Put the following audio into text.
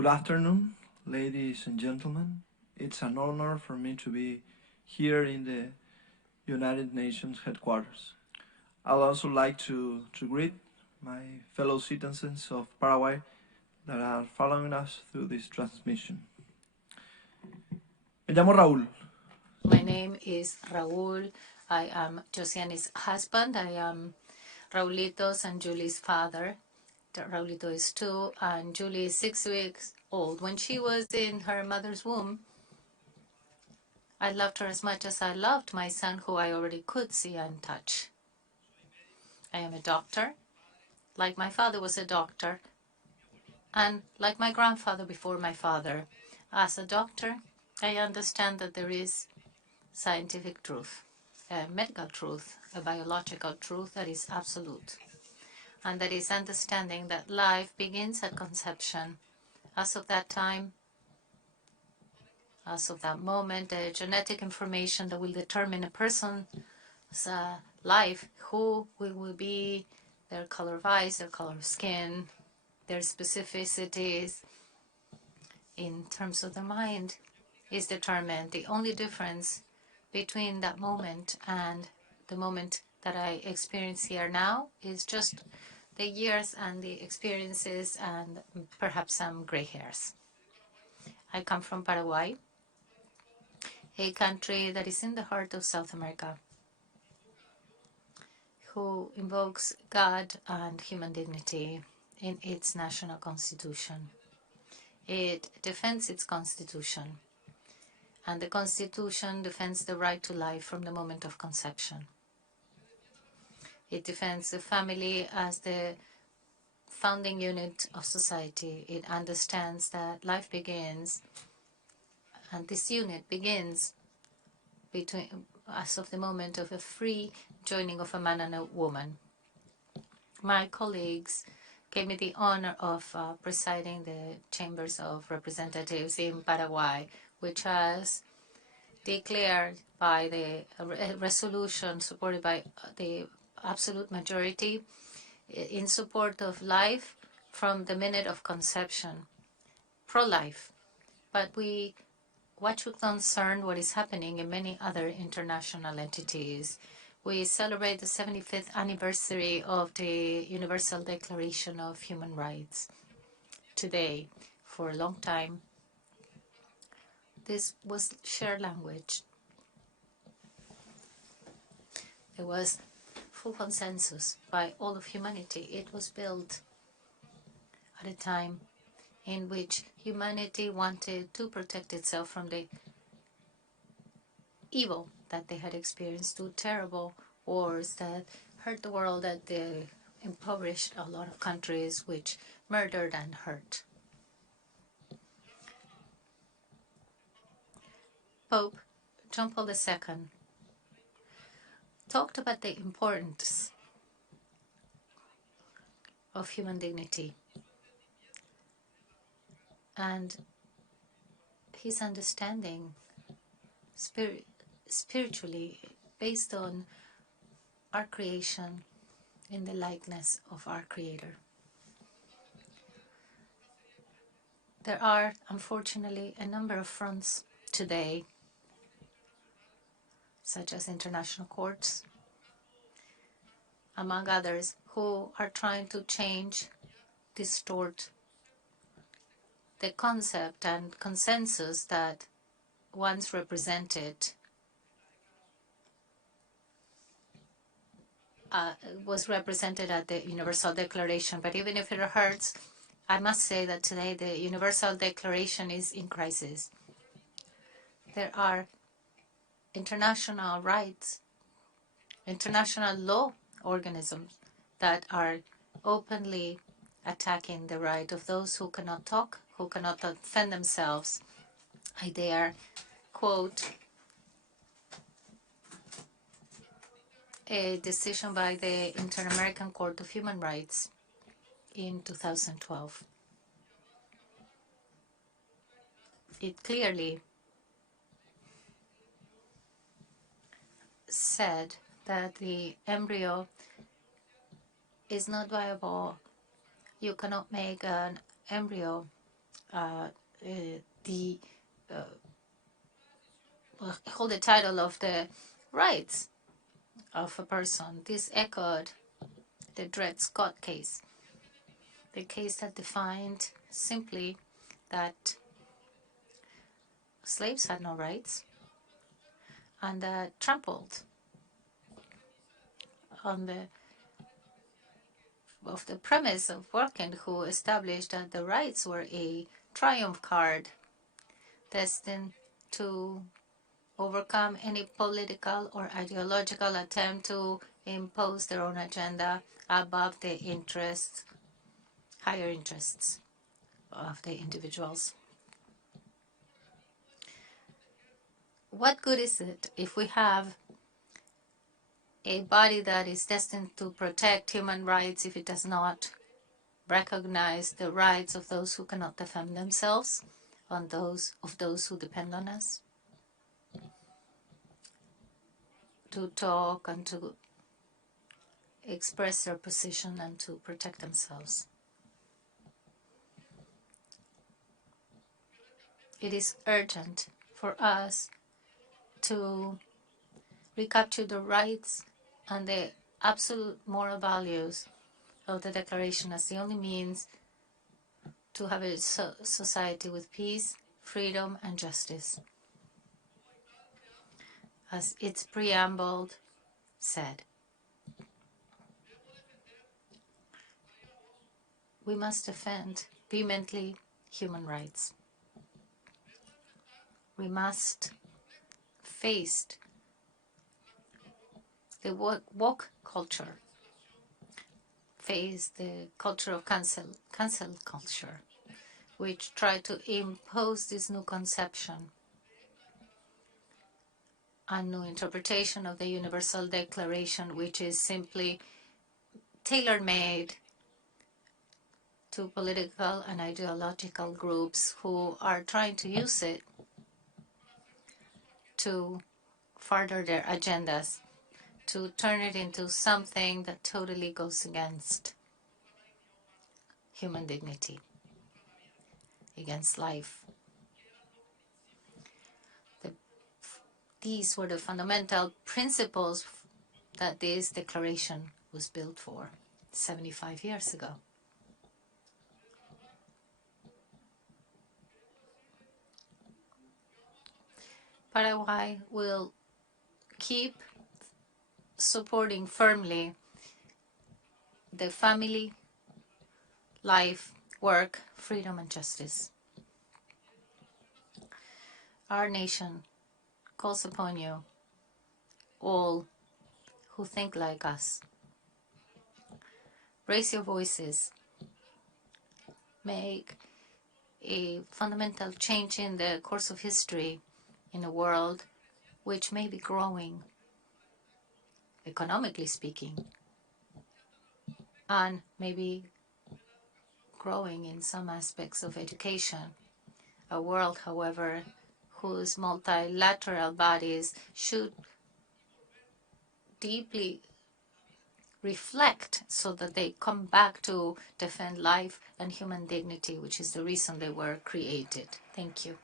Good afternoon, ladies and gentlemen. It's an honor for me to be here in the United Nations headquarters. I'd also like to greet my fellow citizens of Paraguay that are following us through this transmission. Me llamo Raúl. My name is Raul. I am Josiane's husband. I am Raulito's and Julie's father. Raulito is 2 and Julie is 6 weeks old. When she was in her mother's womb, I loved her as much as I loved my son, who I already could see and touch. I am a doctor, like my father was a doctor, and like my grandfather before my father. As a doctor, I understand that there is scientific truth, a medical truth, a biological truth that is absolute. And that is understanding that life begins at conception. As of that time, as of that moment, the genetic information that will determine a person's life, who we will be, their color of eyes, their color of skin, their specificities in terms of the mind is determined. The only difference between that moment and the moment that I experience here now is just the years and the experiences and perhaps some gray hairs. I come from Paraguay, a country that is in the heart of South America, who invokes God and human dignity in its national constitution. It defends its constitution, and the constitution defends the right to life from the moment of conception. It defends the family as the founding unit of society. It understands that life begins, and this unit begins as of the moment of a free joining of a man and a woman. My colleagues gave me the honor of presiding the Chambers of Representatives in Paraguay, which has declared by the resolution supported by the absolute majority in support of life from the minute of conception, pro-life. But we watch with concern what is happening in many other international entities. We celebrate the 75th anniversary of the Universal Declaration of Human Rights today. For a long time, this was shared language. There was full consensus by all of humanity. It was built at a time in which humanity wanted to protect itself from the evil that they had experienced, 2 terrible wars that hurt the world, that they impoverished a lot of countries, which murdered and hurt. Pope John Paul II talked about the importance of human dignity and his understanding spiritually based on our creation in the likeness of our Creator. There are, unfortunately, a number of fronts today, such as international courts, among others, who are trying to change, distort the concept and consensus that once was represented at the Universal Declaration. But even if it hurts, I must say that today the Universal Declaration is in crisis. There are international rights, international law organisms that are openly attacking the right of those who cannot talk, who cannot defend themselves. I dare quote a decision by the Inter-American Court of Human Rights in 2012. It clearly said that the embryo is not viable. You cannot make an embryo hold the title of the rights of a person. This echoed the Dred Scott case, the case that defined simply that slaves had no rights and trampled on the premise of Working, who established that the rights were a triumph card destined to overcome any political or ideological attempt to impose their own agenda above the interests, higher interests of the individuals. What good is it if we have a body that is destined to protect human rights if it does not recognize the rights of those who cannot defend themselves, of those who depend on us, to talk and to express their position and to protect themselves? It is urgent for us to recapture the rights and the absolute moral values of the Declaration as the only means to have a society with peace, freedom, and justice. As its preamble said, we must defend vehemently human rights. We must face the woke culture, face the culture of cancel culture, which try to impose this new conception and new interpretation of the Universal Declaration, which is simply tailor-made to political and ideological groups who are trying to use it to further their agendas, to turn it into something that totally goes against human dignity, against life. These were the fundamental principles that this declaration was built for 75 years ago. Paraguay will keep supporting firmly the family, life, work, freedom, and justice. Our nation calls upon you, all who think like us. Raise your voices. Make a fundamental change in the course of history in a world which may be growing, economically speaking, and maybe growing in some aspects of education. A world, however, whose multilateral bodies should deeply reflect so that they come back to defend life and human dignity, which is the reason they were created. Thank you.